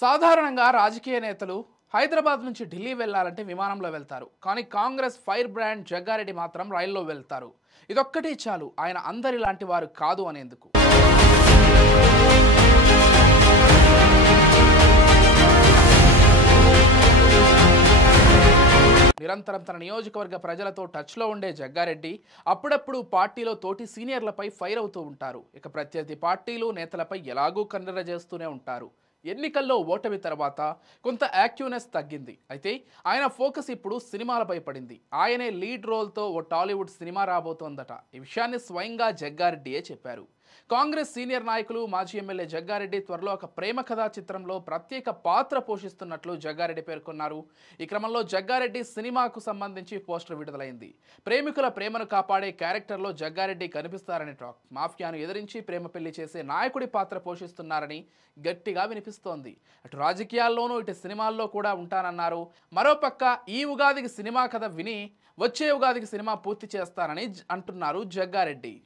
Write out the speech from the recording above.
సాధారణంగా రాజకీయ నేతలు హైదరాబాద్ నుంచి ఢిల్లీ వెళ్లాలంటే విమానంలో వెళ్తారు. కానీ కాంగ్రెస్ ఫైర్ బ్రాండ్ జగ్గారెడ్డి మాత్రం రైల్లో వెళ్తారు. ఇదొక్కటే చాలు ఆయన అందరిలాంటి వారు కాదు అనేందుకు. నిరంతరం తన నియోజకవర్గ ప్రజలతో టచ్లో ఉండే జగ్గారెడ్డి అప్పుడప్పుడు పార్టీలో తోటి సీనియర్లపై ఫైర్ అవుతూ ఉంటారు. ఇక ప్రత్యర్థి పార్టీలు నేతలపై ఎలాగూ కన్నెర చేస్తూనే ఉంటారు. ఎన్నికల్లో ఓటమి తర్వాత కొంత యాక్టివ్నెస్ తగ్గింది. అయితే ఆయన ఫోకస్ ఇప్పుడు సినిమాలపై పడింది. ఆయనే లీడ్ రోల్తో ఓ టాలీవుడ్ సినిమా రాబోతోందట. ఈ విషయాన్ని స్వయంగా జగ్గారెడ్డియే చెప్పారు. కాంగ్రెస్ సీనియర్ నాయకులు మాజీ ఎమ్మెల్యే జగ్గారెడ్డి త్వరలో ఒక ప్రేమ కథా చిత్రంలో ప్రత్యేక పాత్ర పోషిస్తున్నట్లు జగ్గారెడ్డి పేర్కొన్నారు. ఈ క్రమంలో జగ్గారెడ్డి సినిమాకు సంబంధించి పోస్టర్ విడుదలైంది. ప్రేమికుల ప్రేమను కాపాడే క్యారెక్టర్లో జగ్గారెడ్డి కనిపిస్తారని టాక్. మాఫియాను ఎదిరించి ప్రేమ పెళ్లి చేసే నాయకుడి పాత్ర పోషిస్తున్నారని గట్టిగా వినిపిస్తోంది. అటు రాజకీయాల్లోనూ ఇటు సినిమాల్లో కూడా ఉంటానన్నారు. మరోపక్క ఈ ఉగాదికి సినిమా కథ విని వచ్చే ఉగాదికి సినిమా పూర్తి చేస్తానని అంటున్నారు జగ్గారెడ్డి.